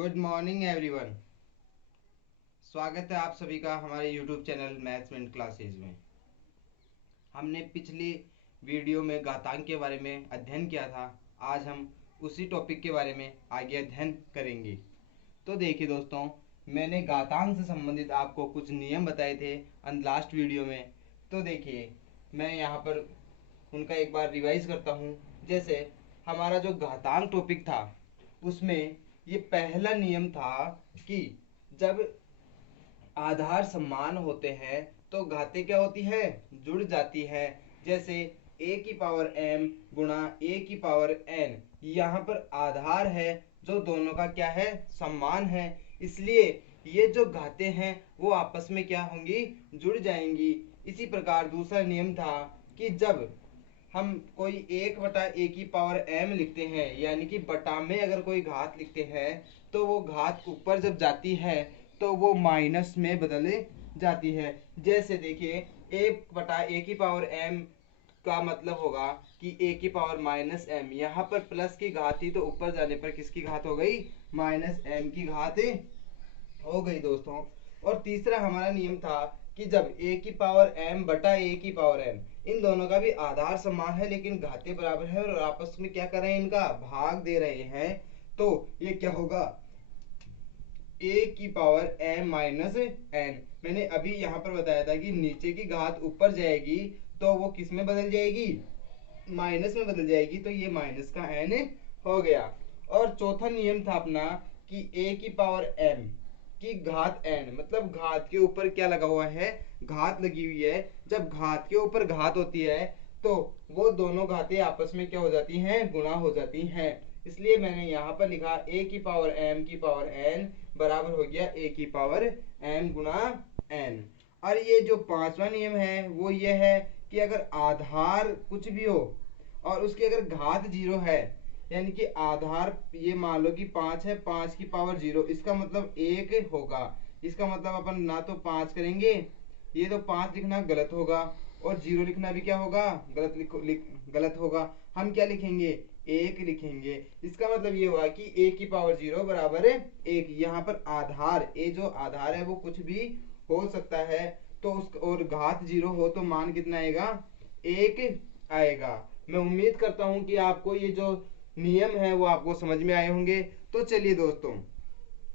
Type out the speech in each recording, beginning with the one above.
Good morning everyone. स्वागत है आप सभी का हमारे यूट्यूब चैनल मैथ्समेंट क्लासेज में। हमने पिछली वीडियो में घातांक के बारे में अध्ययन किया था। आज हम उसी टॉपिक के बारे में आगे अध्ययन करेंगे। तो देखिए दोस्तों, मैंने घातांक से संबंधित आपको कुछ नियम बताए थे लास्ट वीडियो में। तो देखिए, मैं यहाँ पर उनका एक बार रिवाइज करता हूँ। जैसे हमारा जो घातांक टॉपिक था उसमें ये पहला नियम था कि जब आधार समान होते हैं तो घातें क्या होती है, जुड़ जाती है। जैसे a की पावर m गुणा a की पावर n, यहाँ पर आधार है जो दोनों का क्या है, समान है, इसलिए ये जो घातें हैं वो आपस में क्या होंगी, जुड़ जाएंगी। इसी प्रकार दूसरा नियम था कि जब हम कोई 1/a की पावर m लिखते हैं, यानी कि बटा में अगर कोई घात लिखते हैं तो वो घात ऊपर जब जाती है तो वो माइनस में बदल जाती है। जैसे देखिए, 1/a की पावर m का मतलब होगा कि a की पावर माइनस m, यहाँ पर प्लस की घात थी तो ऊपर जाने पर किसकी घात हो गई, माइनस m की घात हो गई दोस्तों। और तीसरा हमारा नियम था कि जब a की पावर m बटा a की पावर m, इन दोनों का भी आधार समान है लेकिन घातें बराबर है और आपस में क्या कर रहे हैं, इनका भाग दे रहे हैं, तो ये क्या होगा, a की पावर m माइनस n। मैंने अभी यहाँ पर बताया था कि नीचे की घात ऊपर जाएगी तो वो किस में बदल जाएगी, माइनस में बदल जाएगी, तो ये माइनस का n हो गया। और चौथा नियम था अपना कि a की पावर m की घात n, मतलब घात के ऊपर क्या लगा हुआ है, घात लगी हुई है। जब घात के ऊपर घात होती है तो वो दोनों घातें आपस में क्या हो जाती हैं, गुणा हो जाती हैं। इसलिए मैंने यहाँ पर लिखा a की पावर m की पावर n बराबर हो गया a की पावर m गुणा n। और ये जो पांचवा नियम है वो ये है कि अगर आधार कुछ भी हो और उसकी अगर घात 0 है, यानी कि आधार ये मान लो कि 5 है, 5 की पावर 0, इसका मतलब 1 होगा। इसका मतलब अपन ना तो 5 करेंगे, ये तो 5 लिखना गलत होगा, और 0 लिखना भी क्या होगा, गलत होगा। हम क्या लिखेंगे, 1 लिखेंगे। इसका मतलब ये हुआ कि a की पावर 0 बराबर 1। यहाँ पर आधार, a जो आधार है वो कुछ भी हो सकता है, तो उस और घात 0 हो तो मान कितना आएगा, 1 आएगा। मैं उम्मीद करता हूं कि आपको ये जो नियम है वो आपको समझ में आए होंगे। तो चलिए दोस्तों,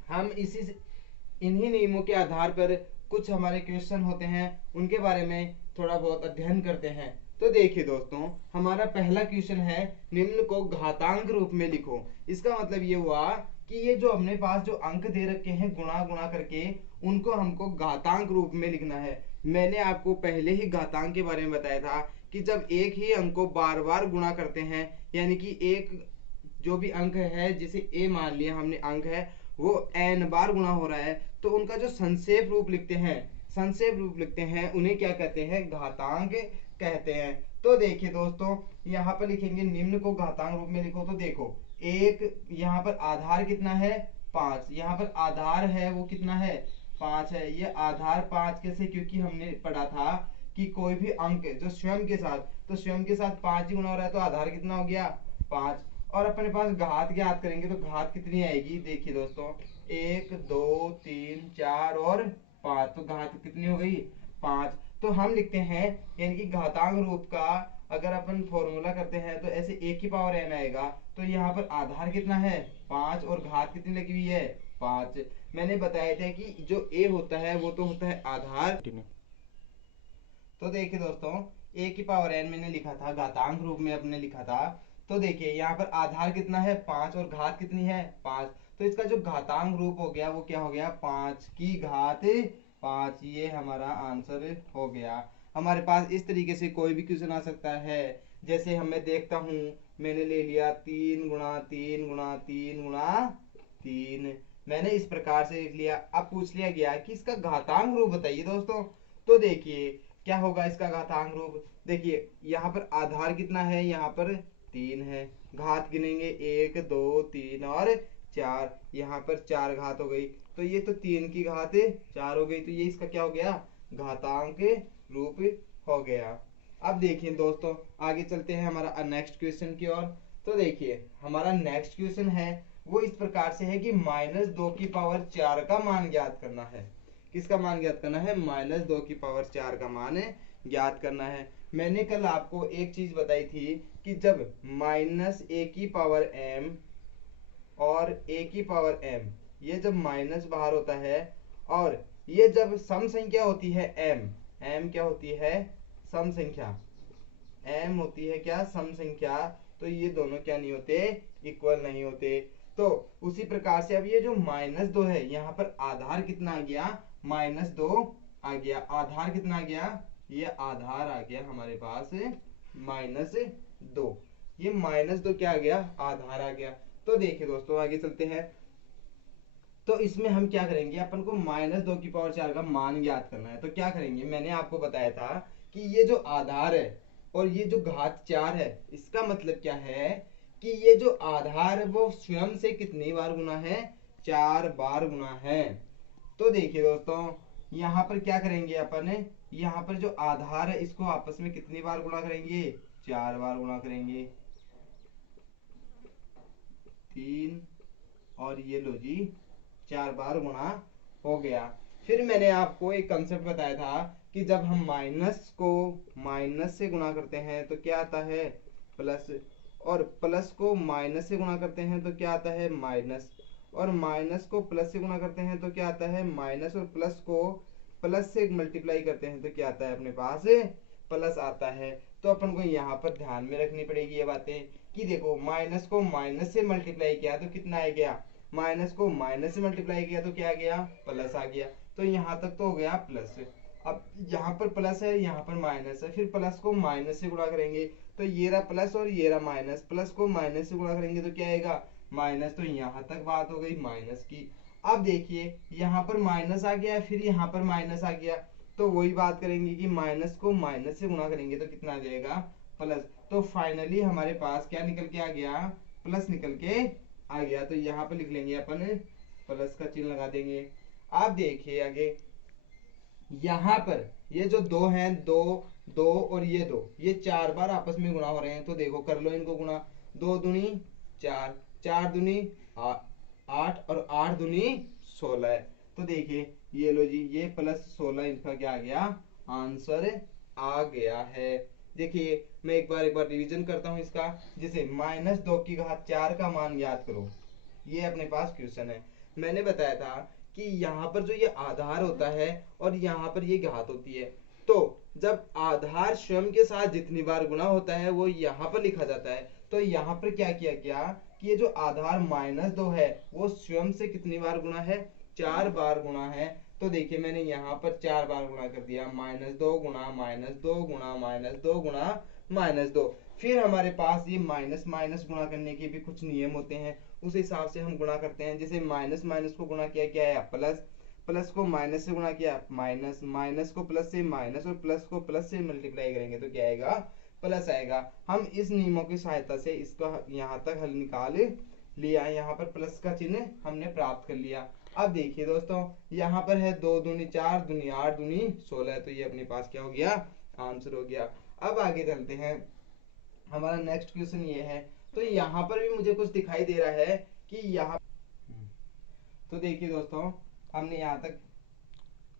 हम इन्हीं नियमों के आधार पर कुछ हमारे क्वेश्चन होते हैं उनके बारे में थोड़ा बहुत अध्ययन करते हैं। तो देखिए दोस्तों, हमारा पहला क्वेश्चन है, निम्न को घातांक रूप में लिखो। इसका मतलब ये हुआ कि ये जो हमने पास जो अंक दे रखे हैं गुणा गुणा करके, उनको हमको घातांक रूप में लिखना है। मैंने आपको पहले ही घातांक के बारे में बताया था कि जब एक ही अंक को बार बार गुणा करते हैं, यानी कि एक जो भी अंक है, जिसे a मान लिया हमने अंक है, वो n बार गुणा हो रहा है, तो उनका जो संक्षेप रूप लिखते हैं उन्हें क्या कहते हैं, घातांक कहते हैं। तो देखिए दोस्तों, यहाँ पर लिखेंगे निम्न को घातांक रूप में लिखो। तो देखो, एक यहाँ पर आधार कितना है, 5, यहाँ पर आधार है वो कितना है, 5 है। ये आधार 5 कैसे, क्योंकि हमने पढ़ा था कि कोई भी अंक जो स्वयं के साथ, तो स्वयं के साथ 5 ही गुना हो रहा है, तो आधार कितना हो गया, 5। और अपने पास घात ज्ञात करेंगे तो घात कितनी आएगी, देखिए दोस्तों, 1 2 3 4 और 5, तो घात कितनी हो गई, 5। तो हम लिखते हैं, यानी कि घातांक रूप का अगर अपन फॉर्मूला करते हैं तो ऐसे a की पावर n आएगा। तो यहाँ पर आधार कितना है, 5, और घात कितनी लगी हुई है, 5। मैंने बताया था कि जो a होता है वो तो होता है आधार। तो देखिए दोस्तों, a की पावर n मैंने लिखा था, घातांक रूप में अपने लिखा था। तो देखिए यहाँ पर आधार कितना है, 5, और घात कितनी है, 5। तो इसका जो घातांक रूप हो गया वो क्या हो गया, 5 की घात 5। ये हमारा आंसर हो गया। हमारे पास इस तरीके से कोई भी क्वेश्चन आ सकता है। जैसे मैं देखता हूँ, मैंने ले लिया 3 गुणा 3 गुणा 3 गुणा 3, मैंने इस प्रकार से लिख लिया। अब पूछ लिया गया कि इसका घातांक रूप बताइए दोस्तों। तो देखिए क्या होगा इसका घातांक रूप। देखिए यहाँ पर आधार कितना है, यहाँ पर 3 है, घात गिनेंगे 1 2 3 और 4, यहाँ पर 4 घात हो गई, तो ये तो 3 की घात 4 हो गई, तो ये इसका क्या हो गया, घातांक रूप हो गया। अब देखिए दोस्तों, आगे चलते हैं हमारा नेक्स्ट क्वेश्चन की ओर। तो देखिए हमारा नेक्स्ट क्वेश्चन है, वो इस प्रकार से है कि -2⁴ का मान ज्ञात करना है। किसका मान ज्ञात करना है? -2⁴ का मान ज्ञात करना है। मैंने कल आपको एक चीज बताई थी कि जब -a⁴m और a⁴m ये जब माइनस बाहर होता है और ये जब सम संख्या होती है m क्या होती है? सम संख्या। m होती है क्या? सम संख्या। तो ये दोनों क्या नहीं होते? इक्वल नहीं होते। तो उसी प्रकार से अब ये जो -2 है, यहाँ पर आधार कितना आ गया? -2 आ गया। आधार कितना आ गया? ये आधार आ गया हमारे पास -2। ये -2 क्या आ गया? आधार आ गया। तो देखिए दोस्तों, आगे चलते हैं। तो इसमें हम क्या करेंगे? अपन को -2⁴ का मान ज्ञात करना है। तो क्या करेंगे? मैंने आपको बताया था कि ये जो आधार है और ये जो घात 4 है, इसका मतलब क्या है कि ये जो आधार है वो स्वयं से कितनी बार गुना है? 4 बार गुना है। तो देखिए दोस्तों, यहाँ पर क्या करेंगे अपन? यहाँ पर जो आधार है इसको आपस में कितनी बार गुणा करेंगे? 4 बार गुणा करेंगे। 3 और ये लो जी, 4 बार गुणा हो गया। फिर मैंने आपको एक कंसेप्ट बताया था कि जब हम माइनस को माइनस से गुणा करते हैं तो क्या आता है? प्लस। और प्लस को माइनस से गुणा करते हैं तो क्या आता है? माइनस। और माइनस को प्लस से गुणा करते हैं तो क्या आता है? माइनस। और प्लस को प्लस से मल्टीप्लाई करते हैं तो क्या आता है? अपने पास प्लस आता है। तो अपन को यहाँ पर ध्यान में रखनी पड़ेगी ये बातें कि देखो, माइनस को माइनस से मल्टीप्लाई किया तो कितना आ गया? माइनस को माइनस से मल्टीप्लाई किया तो क्या आ गया? प्लस आ गया। तो यहाँ तक तो हो गया प्लस। अब यहाँ पर प्लस है, यहाँ पर माइनस है, फिर प्लस को माइनस से गुणा करेंगे तो ये रहा प्लस और ये रहा माइनस। प्लस को माइनस से गुणा करेंगे तो क्या आएगा? माइनस। तो यहाँ तक बात हो गई माइनस की। अब देखिए, यहाँ पर माइनस आ गया, फिर यहाँ पर माइनस आ गया। तो वही बात करेंगे कि माइनस को माइनस से गुणा करेंगे तो कितना आ जाएगा? प्लस। तो फाइनली हमारे पास क्या निकल के आ गया? प्लस निकल के आ गया। तो यहाँ पर लिख लेंगे अपन, प्लस का चिन्ह लगा देंगे। आप देखिए आगे, यहाँ पर ये जो दो हैं, दो दो और ये दो, ये 4 बार आपस में गुणा हो रहे हैं। तो देखो, कर लो इनको गुणा। 2 दूनी 4, 4 दूनी 8 और 8 दूनी 16 है। तो देखिए, ये लो जी, ये +16 इनका क्या आ गया? आंसर आ गया है। देखिए, मैं एक बार रिवीजन करता हूं इसका। जैसे -2⁴ का मान याद करो, ये अपने पास क्वेश्चन है। मैंने बताया था कि यहाँ पर जो ये आधार होता है और यहाँ पर ये घात होती है। तो जब आधार स्वयं के साथ जितनी बार गुणा होता है वो यहाँ पर लिखा जाता है। तो यहाँ पर क्या किया गया कि ये जो आधार -2 है वो स्वयं से कितनी बार गुणा है? 4 बार गुणा है। तो देखिए, मैंने यहाँ पर 4 बार गुणा कर दिया। -2 गुणा -2 गुणा -2 गुणा -2। फिर हमारे पास ये माइनस माइनस गुणा करने के भी कुछ नियम होते हैं, उस हिसाब से हम गुणा करते हैं। जैसे माइनस माइनस को गुणा किया, क्या आया? प्लस। प्लस को माइनस से गुणा किया, माइनस। माइनस को प्लस से माइनस, और प्लस को प्लस से मल्टीप्लाई करेंगे तो क्या आएगा? प्लस आएगा। हम इस नियमों की सहायता से इसका यहाँ तक हल निकाल लिया। यहाँ पर प्लस का चिन्ह हमने प्राप्त कर लिया। अब देखिए दोस्तों, यहाँ पर है 2 दूनी 4 दूनी 8 दूनी 16। तो ये अपने पास क्या हो गया? आंसर हो गया। अब आगे चलते हैं। हमारा नेक्स्ट क्वेश्चन ये है। तो यहाँ पर भी मुझे कुछ दिखाई दे रहा है कि यहाँ, तो देखिए दोस्तों, हमने यहाँ तक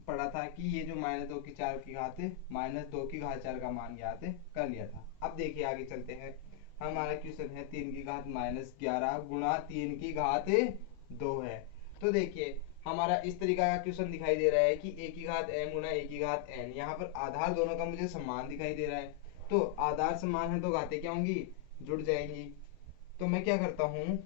पढ़ा था कि ये जो -2⁴ का मान ज्ञात कर लिया था। अब देखिए आगे चलते हैं। हमारा क्वेश्चन है 3⁻11 गुणा 3⁻2 है। तो देखिए, हमारा इस तरीका का क्वेश्चन दिखाई दे रहा है कि a⁻m गुणा a⁻n। यहाँ पर आधार दोनों का मुझे समान दिखाई दे रहा है। तो आधार समान है तो घातें क्या होंगी? जुड़ जाएंगी। तो मैं क्या करता हूँ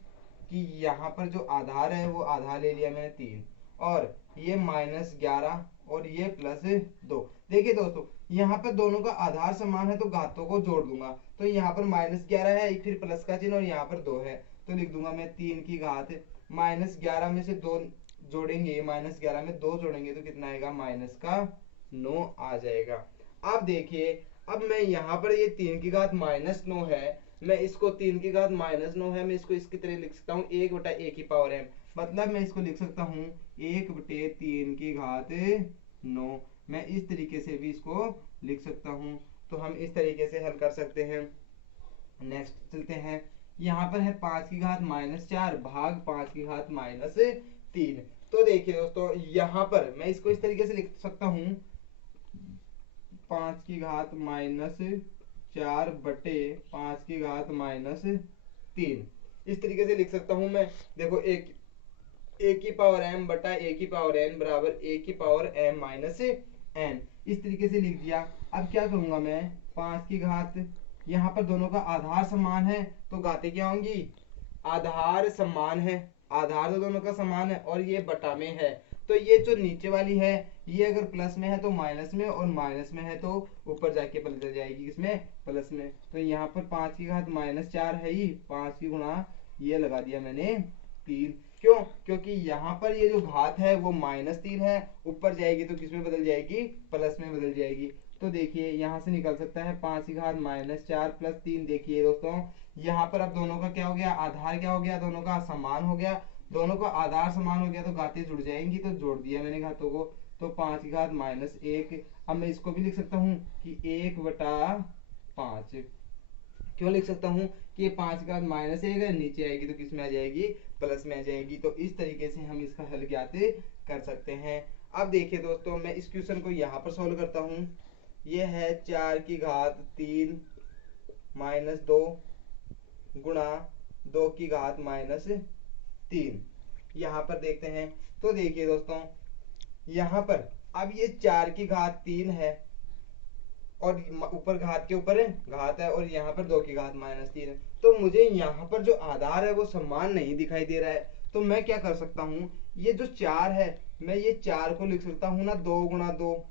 कि यहाँ पर जो आधार है वो आधार ले लिया मैंने 3, और ये -11 और ये +2। देखिए दोस्तों, यहाँ पर दोनों का आधार समान है तो घातों को जोड़ दूंगा। तो यहाँ पर -11 है, फिर प्लस का चिन्ह, और यहाँ पर 2 है तो लिख दूंगा मैं 3 की घात। -11 में से 2 जोड़ेंगे, -11 में 2 जोड़ेंगे तो कितना आएगा? -9 आ जाएगा। अब देखिए, अब मैं यहाँ पर ये 3 की घात -9 है, मैं इसको 3 की घात -9 है, मैं इसको इसकी तरह लिख सकता हूँ 1/a⁴m। मतलब मैं इसको लिख सकता हूँ 1/3 की घात 9। मैं इस तरीके से भी इसको लिख सकता हूँ। तो हम इस तरीके से हल कर सकते हैं। नेक्स्ट चलते हैं। यहाँ पर है 5⁻⁻4 भाग 5⁻⁻3। तो देखिए दोस्तों, यहाँ पर मैं इसको इस तरीके से लिख सकता हूँ, 5⁻⁻4 बटे 5⁻⁻3, इस तरीके से लिख सकता हूँ मैं। देखो, ए की पावर m बटा ए की पावर n बराबर ए की पावर m माइनस n, इस तरीके से लिख दिया। अब क्या करूंगा मैं, 5 की घात, यहाँ पर दोनों का आधार समान है तो घातें क्या होंगी, आधार समान है, आधार तो दोनों का समान है और ये बटा में है, तो ये जो नीचे वाली है ये अगर प्लस में है तो माइनस में, और माइनस में है तो ऊपर जाके बदल जाएगी किसमें, प्लस में। तो यहाँ पर 5⁻⁻4 है ही, 5 की गुणा ये लगा दिया मैंने 3। क्यों, क्योंकि यहाँ पर ये जो घात है वो -3 है, ऊपर जाएगी तो किसमें बदल जाएगी, प्लस में बदल जाएगी। तो देखिए यहाँ से निकल सकता है 5⁻⁻4 प्लस 3। देखिए दोस्तों, यहाँ पर अब दोनों का क्या हो गया, आधार क्या हो गया, दोनों का समान हो गया, दोनों का आधार समान हो गया तो घातें जुड़ जाएंगी, तो जोड़ दिया मैंने घातों को। तो 5⁻⁻1, अब मैं इसको भी लिख सकता हूँ कि 1/5। क्यों लिख सकता हूँ कि ये 5⁻1 है, नीचे आएगी तो किस में आ जाएगी, प्लस में आ जाएगी। तो इस तरीके से हम इसका हल ज्ञात कर सकते हैं। अब देखिए दोस्तों, मैं इस क्वेश्चन को यहाँ पर सॉल्व करता हूँ। ये है 4⁻3 - 2 गुणा 2⁻3। यहाँ पर देखते हैं, तो देखिए दोस्तों, यहाँ पर अब ये 4⁻3 है और ऊपर घात के ऊपर घात है, और यहाँ पर 2⁻3 है, तो मुझे यहाँ पर जो आधार है वो समान नहीं दिखाई दे रहा है। तो मैं क्या कर सकता हूँ, ये जो 4 है, मैं ये 4 को लिख सकता हूँ ना 2 × 2।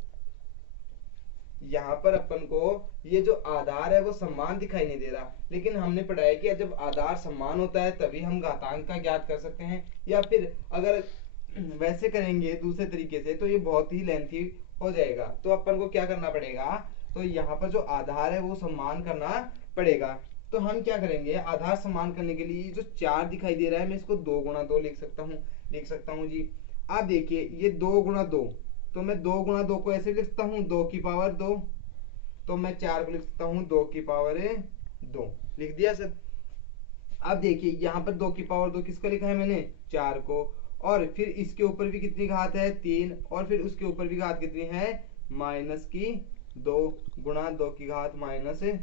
यहाँ पर अपन को ये जो आधार है वो समान दिखाई नहीं दे रहा, लेकिन हमने पढ़ा है कि जब आधार समान होता है तभी हम घातांक का ज्ञात कर सकते हैं, या फिर अगर वैसे करेंगे दूसरे तरीके से तो ये बहुत ही लेंथी हो जाएगा। तो अपन को क्या करना पड़ेगा, तो यहाँ पर जो आधार है वो समान करना पड़ेगा। तो हम क्या करेंगे, आधार समान करने के लिए जो 4 दिखाई दे रहा है मैं इसको 2 × 2 लिख सकता हूँ जी। अब देखिए ये 2 × 2, तो मैं 2 × 2 को ऐसे लिख सकता हूँ 2 की पावर 2, तो मैं 4 को लिख सकता हूँ 2 की पावर 2, लिख दिया सर। अब देखिए यहाँ पर 2 की पावर 2 किसका लिखा है मैंने, 4 को, और फिर इसके ऊपर भी कितनी घात है, 3, और फिर उसके ऊपर भी घात कितनी है, -2 गुणा 2⁻3।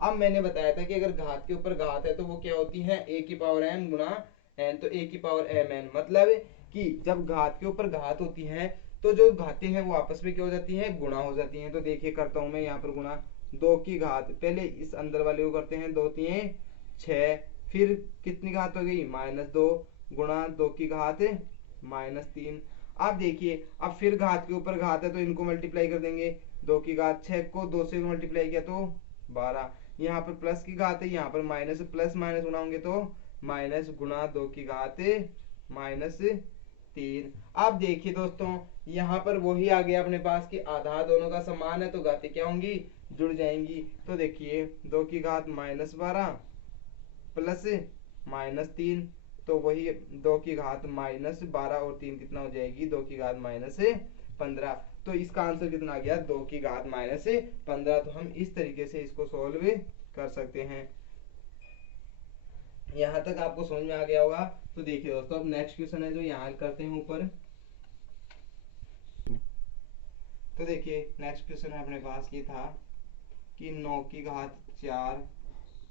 अब मैंने बताया था कि अगर घात के ऊपर घात है तो वो क्या होती है, a की पावर m गुणा n, तो a की पावर mn, मतलब कि जब घात के ऊपर घात होती है तो जो घातें हैं वो आपस में क्या हो जाती हैं, गुणा हो जाती हैं। तो देखिए करता हूं मैं यहाँ पर गुणा, 2 की घात, पहले इस अंदर वाले को करते हैं, 2 3 6, फिर कितनी घात हो गई, -2 गुणा 2⁻3। अब देखिए, अब फिर घात के ऊपर घात है तो इनको मल्टीप्लाई कर देंगे, 2⁻6 को 2 से मल्टीप्लाई किया तो 12, यहाँ पर प्लस की घात है, यहाँ पर माइनस, प्लस माइनस गुणा होंगे तो माइनस गुणा 2⁻3। अब देखिए दोस्तों, यहाँ पर वही आ गया अपने पास कि आधार दोनों का समान है तो घातें क्या होंगी, जुड़ जाएंगी। तो देखिए 2⁻12 प्लस -3, तो वही 2⁻12 और 3 कितना हो जाएगी, 2⁻15। तो इसका आंसर कितना आ गया, 2⁻15। तो हम इस तरीके से इसको सॉल्व कर सकते हैं। यहाँ तक आपको समझ में आ गया होगा। तो देखिए दोस्तों, अब नेक्स्ट क्वेश्चन है जो यहाँ करते हैं ऊपर। तो देखिए नेक्स्ट क्वेश्चन है अपने पास ये था कि 9⁻4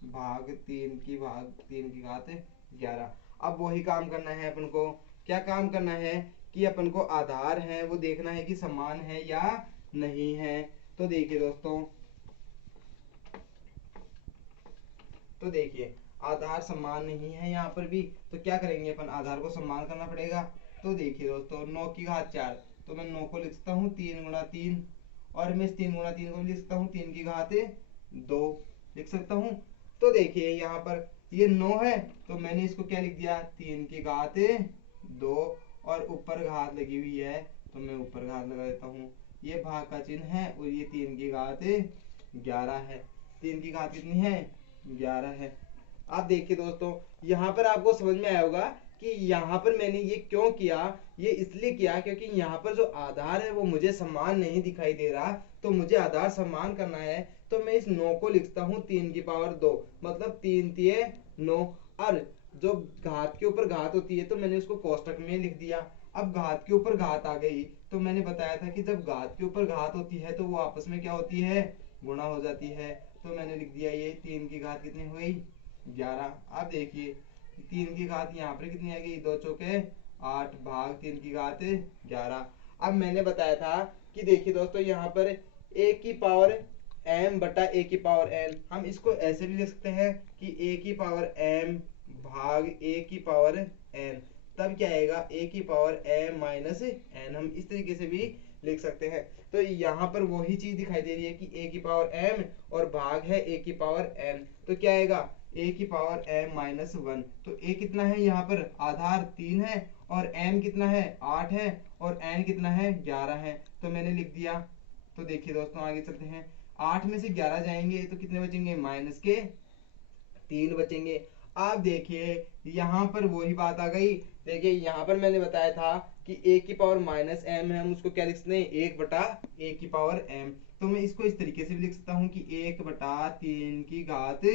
भाग 3⁻11। अब वही काम करना है अपन को। क्या काम करना है कि अपन को आधार है वो देखना है कि समान है या नहीं है। तो देखिए दोस्तों, तो देखिए आधार समान नहीं है यहाँ पर भी, तो क्या करेंगे अपन, आधार को समान करना पड़ेगा। तो देखिए दोस्तों, 9⁻4, तो मैं 9 को लिख सकता हूँ 3 × 3, और मैं इस 3 × 3 को भी लिख सकता हूँ 3⁻2 लिख सकता हूँ। तो देखिए यहाँ पर ये 9 है तो मैंने इसको क्या लिख दिया, 3⁻2, और ऊपर घात लगी हुई है तो मैं ऊपर घात लगा देता हूँ। ये भाग का चिन्ह है और ये 3⁻11 है। 3 की घात कितनी है, 11 है। आप देखिए दोस्तों, यहाँ पर आपको समझ में आया होगा कि यहाँ पर मैंने ये क्यों किया, ये इसलिए किया क्योंकि यहाँ पर जो आधार है वो मुझे समान नहीं दिखाई दे रहा, तो मुझे आधार समान करना है। तो मैं इस 9 को लिखता हूँ 3⁻2, मतलब 3 × 9। और जो घात के ऊपर घात होती है तो मैंने उसको कोष्टक में लिख दिया। अब घात के ऊपर घात आ गई तो मैंने बताया था कि जब घात के ऊपर घात होती है तो वो आपस में क्या होती है, गुणा हो जाती है। तो मैंने लिख दिया ये 3 की घात कितनी हुई, 11। अब देखिए 3 की घात यहाँ पर कितनी आ गई, 2 चौके 8 भाग 3 की घात 11। अब मैंने बताया था कि देखिए दोस्तों यहाँ पर a की पावर m बटा a की पावर n, हम इसको ऐसे भी लिख सकते हैं कि a की पावर m भाग a की पावर n, तब क्या आएगा a की पावर m माइनस n, हम इस तरीके से भी लिख सकते हैं। तो यहाँ पर वही चीज दिखाई दे रही है कि a की पावर m और भाग है a की पावर n, तो क्या आएगा a की पावर m माइनस 1। तो a कितना है यहाँ पर, आधार 3 है, और m कितना है 8 है, और n कितना है 11 है, तो मैंने लिख दिया। तो देखिए दोस्तों आगे चलते हैं, 8 में से 11 जाएंगे तो कितने बचेंगे, माइनस के 3 बचेंगे। आप देखिए यहाँ पर वही बात आ गई। देखिए यहाँ पर मैंने बताया था कि a की पावर माइनस m है, हम उसको क्या लिख सकते हैं, 1 बटा a की पावर m। तो मैं इसको इस तरीके से भी लिख सकता हूँ कि 1 बटा 3 की घात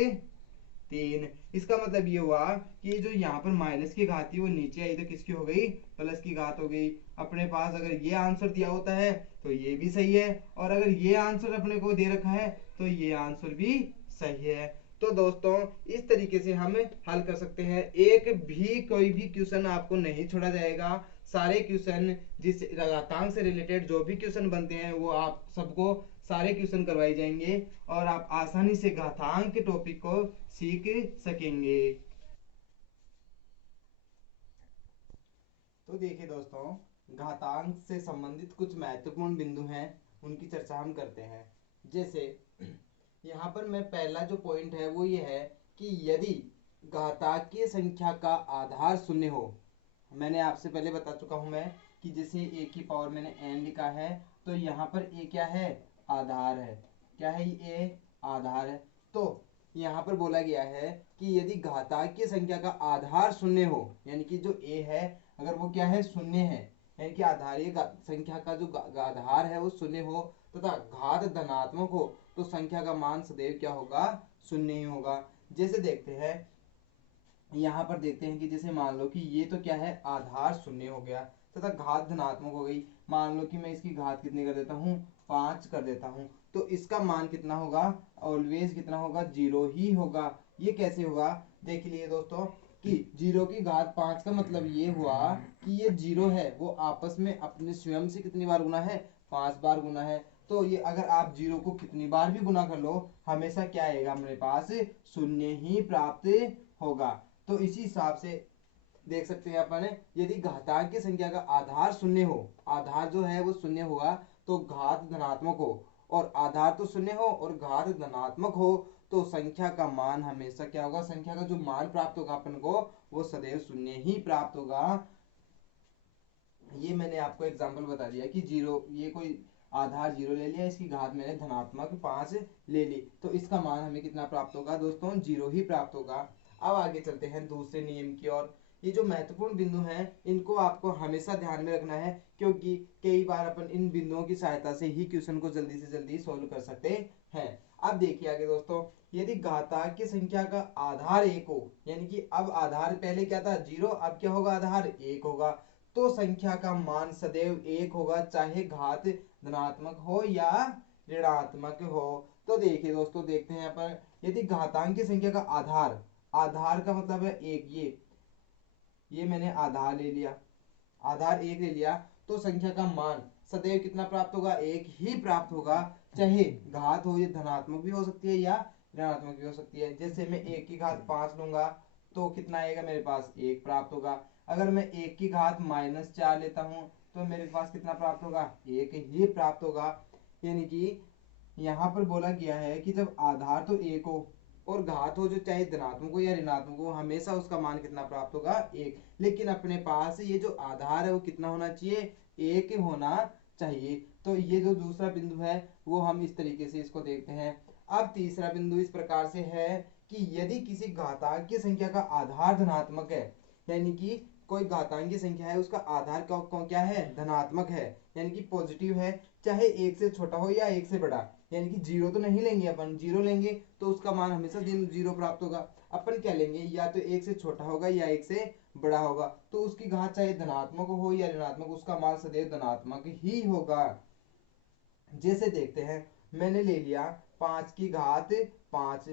3। इसका मतलब ये हुआ कि जो यहाँ पर माइनस की घात थी वो नीचे आई तो किसकी हो गई, प्लस की घात हो गई। अपने पास अगर ये आंसर दिया होता है तो ये भी सही है, और अगर ये आंसर अपने को दे रखा है तो ये आंसर भी सही है। तो दोस्तों इस तरीके से हम हल कर सकते हैं, एक भी कोई भी क्वेश्चन आपको नहीं छोड़ा जाएगा। सारे क्वेश्चन जिस घातांक से रिलेटेड जो भी क्वेश्चन बनते हैं वो आप सबको सारे क्वेश्चन करवाए जाएंगे और आप आसानी से घातांक के टॉपिक को सीख सकेंगे। तो देखिए दोस्तों, घातांक से संबंधित कुछ महत्वपूर्ण बिंदु हैं, उनकी चर्चा हम करते हैं। जैसे यहाँ पर मैं पहला जो पॉइंट है वो ये है कि यदि घातांकीय संख्या का आधार शून्य हो, मैंने आपसे पहले बता चुका हूं मैं कि जैसे a की पावर मैंने n लिखा है तो यहाँ पर a क्या है, आधार है। क्या है ये, आधार है। तो यहाँ पर बोला गया है कि यदि घातांकीय संख्या का आधार शून्य हो, यानी कि जो a है अगर वो क्या है, शून्य है, यानी कि आधारीय संख्या का जो आधार है वो शून्य हो तथा घात धनात्मक हो तो संख्या का मान सदैव क्या होगा, शून्य ही होगा। जैसे देखते हैं, यहाँ पर देखते हैं कि जैसे मान लो कि ये तो क्या है, आधार शून्य हो गया तथा घात धनात्मक हो गई। मान लो कि मैं इसकी घात कितनी कर देता हूँ, 5 कर देता हूँ, तो इसका मान कितना होगा, ऑलवेज कितना होगा, 0 ही होगा। ये कैसे होगा, देख लिए दोस्तों कि 0 की घात 5 का मतलब ये हुआ कि ये 0 है वो आपस में अपने स्वयं से कितनी बार गुना है, 5 बार गुना है। तो ये अगर आप 0 को कितनी बार भी गुना कर लो हमेशा क्या आएगा, हमारे पास शून्य ही प्राप्त होगा। तो इसी हिसाब से देख सकते हैं अपन, यदि घातांक की संख्या का आधार शून्य हो, आधार जो है वो शून्य होगा तो घात धनात्मक हो, और आधार तो शून्य हो और घात धनात्मक हो तो संख्या का मान हमेशा क्या होगा, संख्या का जो मान प्राप्त होगा अपन को वो सदैव शून्य ही प्राप्त होगा। ये मैंने आपको एग्जांपल बता दिया कि 0, ये कोई आधार 0 ले लिया, इसकी घात मैंने धनात्मक 5 ले ली, तो इसका मान हमें कितना प्राप्त होगा दोस्तों, 0 ही प्राप्त होगा। अब आगे चलते हैं दूसरे नियम की ओर। ये जो महत्वपूर्ण बिंदु हैं इनको आपको हमेशा ध्यान में रखना है, क्योंकि कई बार अपन इन बिंदुओं की सहायता से ही क्वेश्चन को जल्दी से जल्दी सोल्व कर सकते हैं। अब देखिए आगे दोस्तों, यदि घातांकीय संख्या का आधार 1 हो, यानी कि अब आधार पहले क्या था, 0, अब क्या होगा, आधार 1 होगा, तो संख्या का मान सदैव 1 होगा, चाहे घात धनात्मक हो या ऋणात्मक हो। तो देखिए दोस्तों, देखते हैं अपन, यदि घातांक की संख्या का आधार, आधार का मतलब है 1, ये मैंने आधार ले लिया, आधार 1 ले लिया, तो संख्या का मान सदैव कितना प्राप्त होगा, 1 ही प्राप्त होगा, चाहे घात हो, ये धनात्मक भी हो सकती है या ऋणात्मक भी हो सकती है। जैसे मैं 1 की घात 5 लूंगा तो कितना आएगा, मेरे पास 1 प्राप्त होगा। अगर मैं 1 की घात -4 लेता हूं तो मेरे पास कितना प्राप्त होगा, 1 ही प्राप्त होगा। यानी कि यहाँ पर बोला गया है कि जब आधार तो 1 हो और घात हो जो चाहे धनात्मक हो या ऋणात्मक हो, हमेशा उसका मान कितना प्राप्त होगा, 1। लेकिन अपने पास ये जो आधार है वो कितना होना चाहिए, 1 होना चाहिए। तो ये जो दूसरा बिंदु है वो हम इस तरीके से इसको देखते हैं। अब तीसरा बिंदु इस प्रकार से है कि यदि किसी घातांकीय संख्या का आधार धनात्मक है, यानी कि कोई घातांकीय संख्या है उसका आधार क्या है, धनात्मक है, यानी कि पॉजिटिव है, चाहे 1 से छोटा हो या 1 से बड़ा, यानी कि 0 तो नहीं लेंगे अपन, 0 लेंगे तो उसका मान हमेशा 0 प्राप्त होगा। अपन क्या लेंगे, या तो एक से छोटा होगा या एक से बड़ा होगा, तो उसकी घात चाहे धनात्मक हो या ऋणात्मक, उसका मान सदैव धनात्मक ही होगा। जैसे देखते हैं, मैंने ले लिया 5 की घात 5,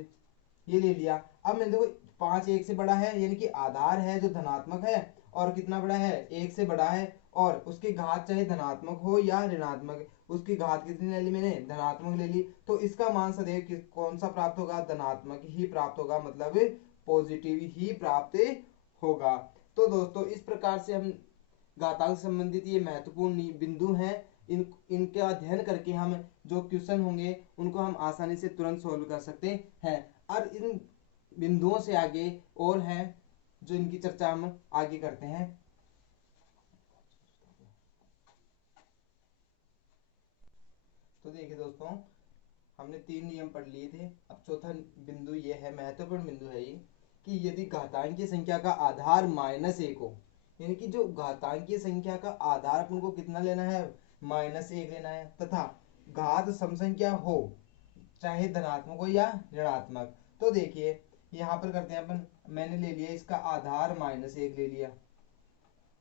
ये ले लिया। अब मैंने देखो 5 एक से बड़ा है, यानी कि आधार है जो धनात्मक है, और कितना बड़ा है, एक से बड़ा है, और उसकी घात चाहे धनात्मक हो या ऋणात्मक, उसकी घात कितनी ले ली मैंने, धनात्मक ले ली, तो इसका मान सदैव कौन सा प्राप्त होगा, धनात्मक ही प्राप्त होगा, मतलब पॉजिटिव ही प्राप्त होगा। तो दोस्तों इस प्रकार से हम घातांक से संबंधित ये महत्वपूर्ण बिंदु हैं, इनका अध्ययन करके हम जो क्वेश्चन होंगे उनको हम आसानी से तुरंत सोल्व कर सकते हैं। और इन बिंदुओं से आगे और हैं जो इनकी चर्चा हम आगे करते हैं। तो देखिए दोस्तों, हमने 3 नियम पढ़ लिए थे। अब चौथा बिंदु ये है, महत्वपूर्ण बिंदु है ये, कि यदि घातांकीय संख्या का आधार -1 हो, यानी कि जो घातांकीय संख्या का आधार अपन को कितना लेना है, -1 लेना है, तथा घात सम संख्या हो, चाहे धनात्मक हो या ऋणात्मक। तो देखिए यहाँ पर करते हैं अपन, मैंने ले लिया इसका आधार -1 ले लिया,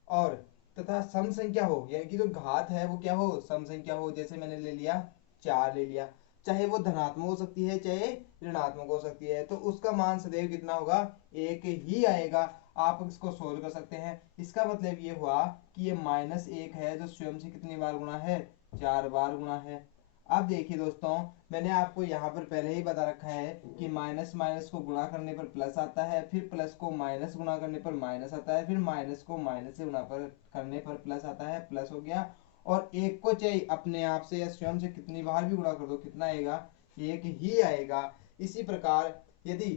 और तथा सम संख्या हो, यानी कि जो घात है वो क्या हो, सम संख्या हो, जैसे मैंने ले लिया 4 ले लिया, चाहे वो धनात्मक हो सकती है चाहे ऋणात्मक हो सकती है, तो उसका मान सदैव कितना होगा, 1 ही आएगा। आप इसको सोल्व कर सकते हैं। इसका मतलब ये हुआ कि ये -1 है जो स्वयं से कितनी बार गुणा है, 4 बार गुणा है। अब देखिए दोस्तों, मैंने आपको यहाँ पर पहले ही बता रखा है कि माइनस माइनस को गुणा करने पर प्लस आता है, फिर प्लस को माइनस गुणा करने पर माइनस आता है, फिर माइनस को माइनस से गुणा करने पर प्लस आता है, प्लस हो गया। और एक को चाहे अपने आप से या स्वयं से कितनी बार भी गुणा कर दो, कितना आएगा, 1 ही आएगा। इसी प्रकार यदि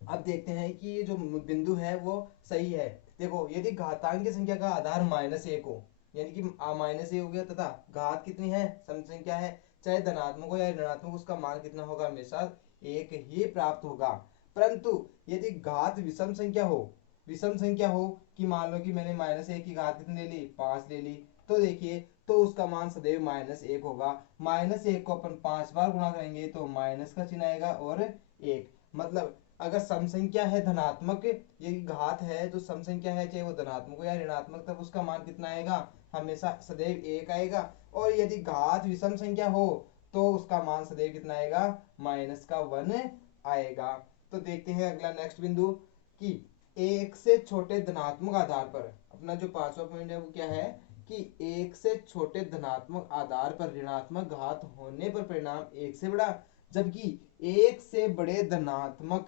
अब देखते हैं कि ये जो बिंदु है वो सही है। देखो यदि घातांक संख्या का आधार -1 हो, यानी कि -1 हो गया, तथा घात कितनी है, सम संख्या है, चाहे धनात्मक हो या ऋणात्मक, उसका मान कितना होगा, हमेशा 1 ही प्राप्त होगा। परंतु यदि घात विषम संख्या हो कि मान लो कि मैंने -1 की घात कितनी ले ली, 5 ले ली, तो देखिए तो उसका मान सदैव -1 होगा। -1 को अपन 5 बार गुणा करेंगे तो माइनस का चिन्ह आएगा और 1, मतलब अगर सम संख्या है धनात्मक, ये घात है जो सम संख्या है, चाहे वो धनात्मक हो या ऋणात्मक, तब उसका मान कितना आएगा, हमेशा सदैव 1 आएगा। और यदि घात विषम संख्या हो तो उसका मान सदैव कितना आएगा, -1 आएगा। तो देखते हैं अगला नेक्स्ट बिंदु, कि एक से छोटे धनात्मक आधार पर, अपना जो 5वां पॉइंट है वो क्या है, कि एक से छोटे धनात्मक आधार पर ऋणात्मक घात होने पर परिणाम 1 से बड़ा, जबकि एक से बड़े धनात्मक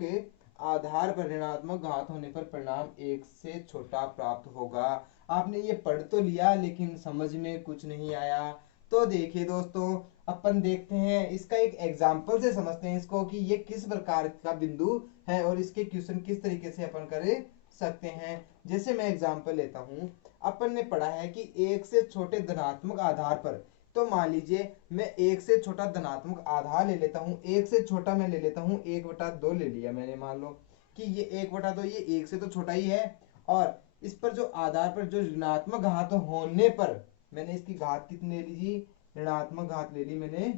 आधार पर ऋणात्मक घात होने पर परिणाम 1 से छोटा प्राप्त होगा। आपने ये पढ़ तो लिया लेकिन समझ में कुछ नहीं आया। तो देखिए दोस्तों, अपन देखते हैं इसका एक एग्जाम्पल से समझते हैं इसको, कि ये किस प्रकार का बिंदु है और इसके क्वेश्चन किस तरीके से अपन कर सकते हैं। जैसे मैं एग्जाम्पल लेता हूँ, अपन ने पढ़ा है कि एक से छोटे धनात्मक आधार पर, तो मान लीजिए मैं एक से छोटा धनात्मक आधार ले लेता हूँ, एक से छोटा मैं ले लेता हूँ 1/2 ले लिया मैंने, मान लो कि ये 1/2 ये एक से तो छोटा ही है, और इस पर जो आधार पर जो ऋणात्मक घात होने पर मैंने इसकी घात कितनी ले ली, ऋणात्मक घात ले ली मैंने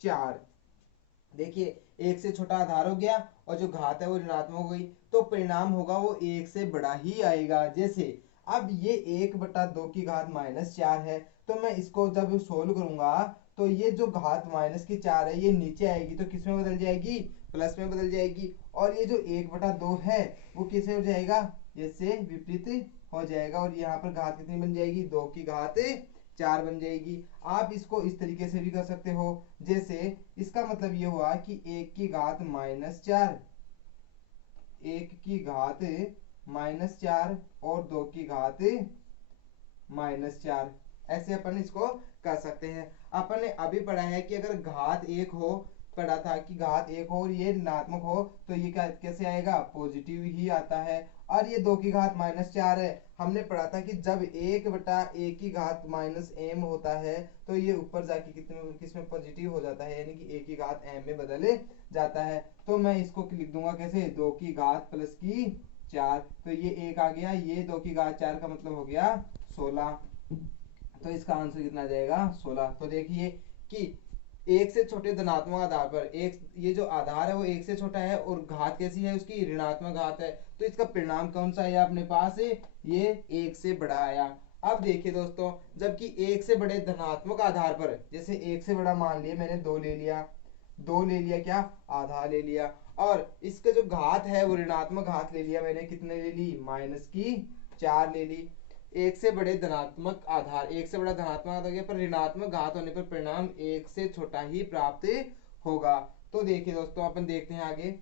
4। देखिए एक से छोटा आधार हो गया और जो घात है वो ऋणात्मक हो गई, तो परिणाम होगा वो 1 से बड़ा ही आएगा। जैसे अब ये 1/2 की घात -4 है, तो मैं इसको जब सोल्व करूंगा तो ये जो घात -4 है ये नीचे आएगी, तो किस में बदल जाएगी, प्लस में बदल जाएगी। और ये जो 1/2 है वो किसे हो जाएगा, इससे विपरीत हो जाएगा, और यहाँ पर घात कितनी बन जाएगी, 2 की घात 4 बन जाएगी। आप इसको इस तरीके से भी कर सकते हो, जैसे इसका मतलब ये हुआ कि 1 की घात -4, 1 की घात -4 और 2 की घात -4, ऐसे अपन इसको कर सकते हैं। अपन ने अभी पढ़ा है कि अगर घात 1 हो, पढ़ा था कि घात 1 हो और ये ऋणात्मक हो तो ये क्या कैसे आएगा, पॉजिटिव ही आता है। और ये 2 की घात -4 है, हमने पढ़ा था कि जब 1/1 की घात -m होता है तो ये ऊपर जाके कितने किसमें पॉजिटिव हो जाता है, यानी कि 1 की घात m में बदल जाता है। तो मैं इसको लिख दूंगा कैसे, 2 की घात प्लस की 4, तो ये 1 आ गया, ये 2 की घात 4 का मतलब हो गया 16। तो इसका आंसर कितना आ जाएगा, 16। तो देखिए कि एक से छोटे धनात्मक आधार पर एक, ये जो आधार है वो एक से छोटा है और घात कैसी है उसकी, ऋणात्मक घात है, तो इसका परिणाम कौन सा आया अपने पास, ये एक से बड़ा आया। अब देखिए दोस्तों, जबकि एक से बड़े धनात्मक आधार पर, जैसे एक से बड़ा मान लिया मैंने दो ले लिया, दो ले लिया, क्या आधा ले लिया, और इसका जो घात है वो ऋणात्मक घात ले लिया मैंने, कितने ले ली, -4 ले ली। एक से बड़े धनात्मक आधार, एक से बड़ा धनात्मक आधार गया पर ऋणात्मक घात होने पर परिणाम एक से छोटा ही प्राप्त होगा। तो देखिए दोस्तों, अपन देखते हैं आगे,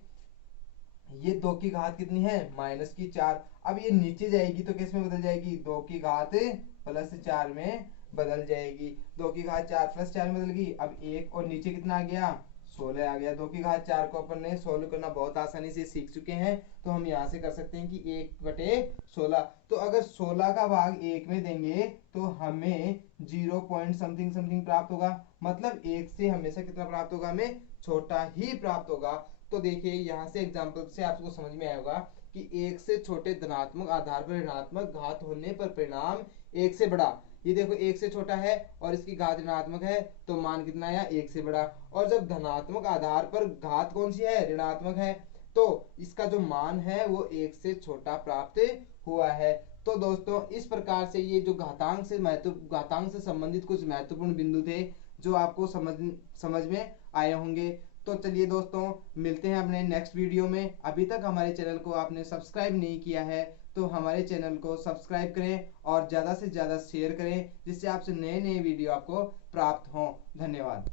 ये 2 की घात कितनी है, -4। अब ये नीचे जाएगी तो किस में बदल जाएगी, 2 की घात +4 में बदल जाएगी। 2 की घात 4 +4 में बदल गई। अब एक और नीचे कितना आ गया, 16 आ गया। 2 की घात 4 को अपन ने सोल्व करना बहुत आसानी से सीख चुके हैं, तो हम यहाँ से कर सकते हैं कि 1/16। तो अगर 16 का भाग 1 में देंगे तो हमें 0 पॉइंट समथिंग समथिंग प्राप्त होगा, मतलब 1 से हमेशा कितना प्राप्त होगा, हमें छोटा ही प्राप्त होगा। तो देखिए यहाँ से एग्जाम्पल से आपको समझ में आएगा कि एक से छोटे धनात्मक आधार पर ऋणात्मक घात होने पर परिणाम एक से बड़ा, ये देखो एक से छोटा है और इसकी घात ऋणात्मक है, तो मान कितना आया, एक से बड़ा। और जब धनात्मक आधार पर घात कौन सी है, ऋणात्मक है, तो इसका जो मान है वो एक से छोटा प्राप्त हुआ है। तो दोस्तों इस प्रकार से ये जो घातांक से संबंधित कुछ महत्वपूर्ण बिंदु थे जो आपको समझ में आए होंगे। तो चलिए दोस्तों, मिलते हैं अपने नेक्स्ट वीडियो में। अभी तक हमारे चैनल को आपने सब्सक्राइब नहीं किया है तो हमारे चैनल को सब्सक्राइब करें और ज़्यादा से ज़्यादा शेयर करें, जिससे आपसे नए नए वीडियो आपको प्राप्त हों। धन्यवाद।